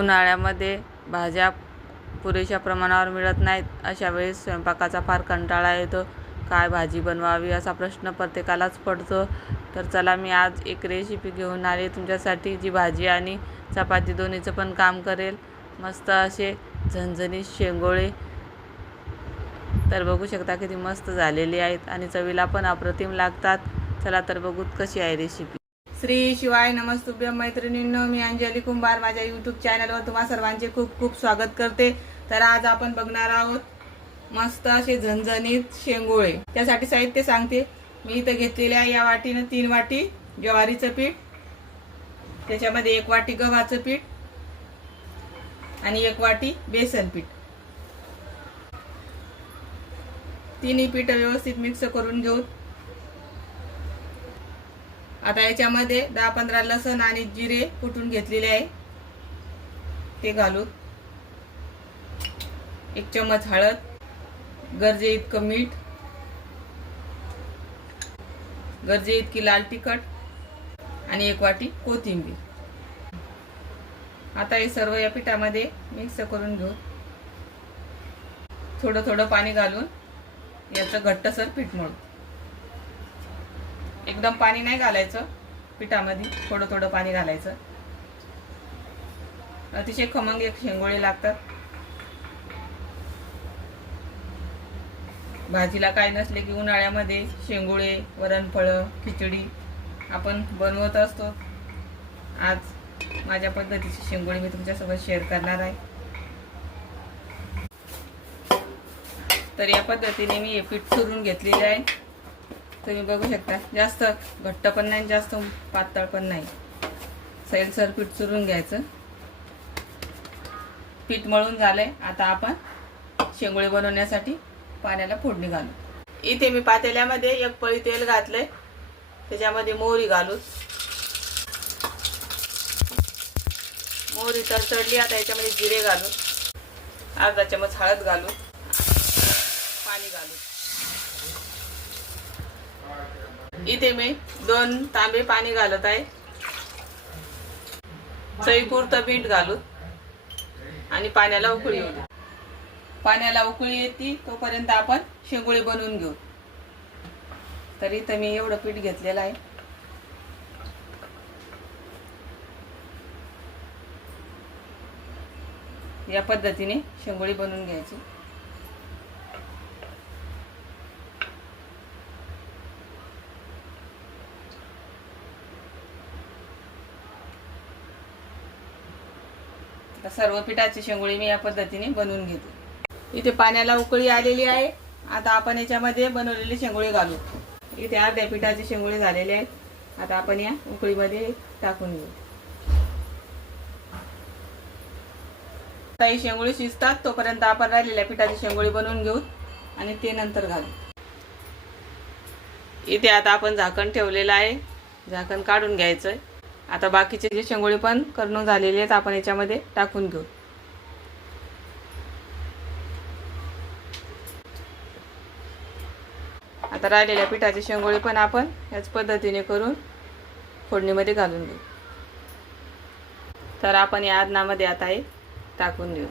उन्हाळ्यामध्ये भाज्या पुरेशा प्रमाणावर मिळत नाहीत. अशा वेळेस स्वयंपाकाचा फार कंटाळा येतो. काय भाजी बनवावी असा प्रश्न प्रत्येकालाच पडतो. तर चला, मी आज एक रेसिपी घेऊन आले तुमच्यासाठी, जी भाजी आणि चपाती दोन्हीचं पण काम करेल. मस्त असे झणझणीत शेंगोळे. तर बघू शकता किती मस्त झालेली आहेत आणि चवीला पण अप्रतिम लागतात. चला तर बघू कशी आहे रेसिपी. श्री शिवाय नमस्तुभ्यं मैत्रिणींनो, मी अंजली कुंभार माझ्या यूट्यूब चॅनलवर तुम्हा सर्वांचे खूप खूप स्वागत करते. तर आज आपण बघणार आहोत मस्त असे झणझणीत शेंगोळे. त्यासाठी साहित्य सांगते. मी इथं घेतलेले आहे या वाटीनं 3 वाटी ज्वारीचं पीठ, त्याच्यामध्ये 1 वाटी गव्हाचं पीठ आणि 1 वाटी बेसन पीठ. तिन्ही पीठ व्यवस्थित मिक्स करून घेऊ. आता याच्यामध्ये 10-15 लसण आणि जिरे कुटून घेतलेले आहे ते घालू. 1 चमच हळद, गरजे इतकं मीठ, गरजे इतकी लाल तिखट आणि 1 वाटी कोथिंबीर. आता हे सर्व या पिठामध्ये मिक्स करून घेऊ. थोडं थोडं पाणी घालून याचं घट्टसर पीठ मळू. एकदम पाणी नाही घालायचं पिठामध्ये, थोडं थोडं पाणी घालायचं. अतिशय खमंग एक शेंगोळे लागतात. भाजीला काय नसले की उन्हाळ्यामध्ये शेंगोळे, वरणफळं, खिचडी आपण बनवत असतो. आज माझ्या पद्धतीचे शेंगोळे मी तुमच्यासोबत शेअर करणार आहे. तर या पद्धतीने मी हे पीठ चुरून घेतलेले आहे. तुम्ही बघू शकता, जास्त घट्ट पण नाही, जास्त पातळ पण नाही. सैलसर पीठ चुरून घ्यायचं. पीठ मळून झालंय. आता आपण शेंगोळे बनवण्यासाठी पाण्याला फोडणी घालू. इथे मी पातेल्यामध्ये 1 पळी तेल घातलंय. त्याच्यामध्ये मोहरी घालू. मोहरी तडतडली. आता याच्यामध्ये जिरे घालू. अर्धा चमच हळद घालू. पाणी घालू. इथे मी 2 तांबे पाणी घालत आहे. चवीपुरतं मीठ घालू आणि पाण्याला उकळी येऊ दे. पाण्याला उकळी येते तोपर्यंत आपण शेंगोळे बनवून घेऊ. तर इथं मी एवढं पीठ घेतलेलं आहे. या पद्धतीने शेंगोळे बनवून घ्यायची. सर्व पिठाची शेंगोळी मी या पद्धतीने बनवून घेते. इथे पाण्याला उकळी आलेली आहे. आता आपण याच्यामध्ये बनवलेले शेंगोळे घालू. इथे अर्ध्या पिठाचे शेंगोळे झालेले आहेत. आता आपण या उकळीमध्ये टाकून घेऊ. आता ही शेंगोळी शिजतात तोपर्यंत आपण राहिलेल्या पिठाची शेंगोळी बनवून घेऊ आणि ते नंतर घालू. इथे आता आपण झाकण ठेवलेलं आहे. झाकण काढून घ्यायचं. आता बाकीचे जे शेंगोळे पण करून झालेले आहेत आपण याच्यामध्ये टाकून घेऊ. आता राहिलेल्या पिठाचे शेंगोळे पण आपण याच पद्धतीने करून फोडणीमध्ये घालून घेऊ. तर आपण या आदनामध्ये आता हे टाकून देऊ.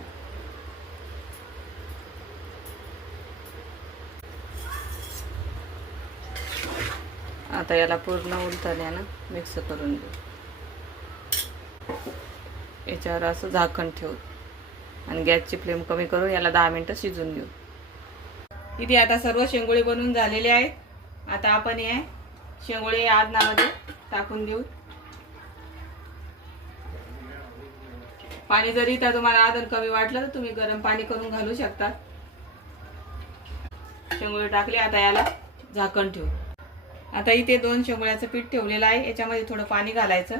आता याला पूर्ण उलथण्यानं मिक्स करून घेऊ. याच्यावर असं झाकण ठेवू आणि गॅसची फ्लेम कमी करून याला 10 मिनिटं शिजून घेऊ. इथे आता सर्व शेंगोळे बनवून झालेले आहेत. आता आपण हे शेंगोळे या आदनामध्ये टाकून देऊ. पाणी जरी त्या तुम्हाला आदन कमी वाटलं तर तुम्ही गरम पाणी करून घालू शकता. शेंगोळे टाकले. आता याला झाकण ठेवू. आता इथे 2 शेंगोळ्याचं पीठ ठेवलेलं आहे. याच्यामध्ये थोडं पाणी घालायचं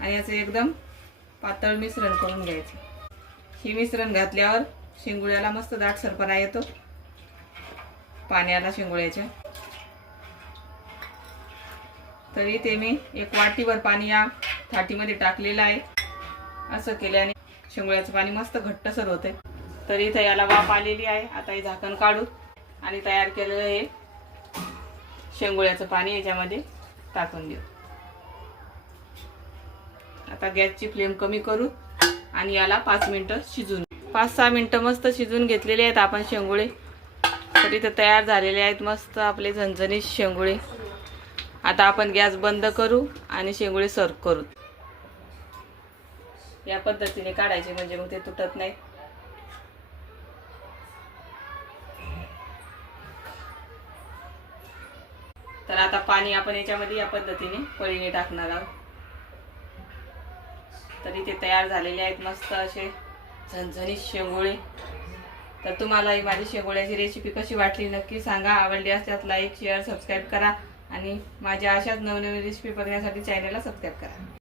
आणि याचं एकदम पातळ मिश्रण करून घ्यायचं. हे मिश्रण घातल्यावर शेंगोळ्याला मस्त दाटसरपणा येतो पाण्याला शेंगोळ्याच्या. तर इथे मी 1 वाटीभर पाणी या थाटीमध्ये टाकलेलं आहे. असं केल्याने शेंगोळ्याचं पाणी मस्त घट्टसर होते. तर इथे याला वाफ आलेली आहे. आता हे झाकण काढू आणि तयार केलेलं हे शेंगोळ्याचं पाणी याच्यामध्ये टाकून देऊ. आता गॅसची फ्लेम कमी करू आणि याला 5 मिनिटं शिजून 5-6 मिनिटं मस्त शिजून घेतलेले आहेत आपण शेंगुळे. तर इथे तयार झालेले आहेत मस्त आपले झणझणीत शेंगुळे. आता आपण गॅस बंद करू आणि शेंगुळे सर्व करू. या पद्धतीने काढायचे म्हणजे मग ते तुटत नाही. तर आता पाणी आपण याच्यामध्ये या पद्धतीने पळीने टाकणार आहोत. तर इथे तयार झालेले आहेत मस्त असे झणझणीत शेंगुळे. तर तुम्हाला ही माझी शेंगुळ्याची रेसिपी कशी वाटली नक्की सांगा. आवडली असल्यास लाईक शेअर सबस्क्राईब करा आणि माझ्या अशाच नवनवीन रेसिपी बघण्यासाठी चॅनलला सबस्क्राईब करा.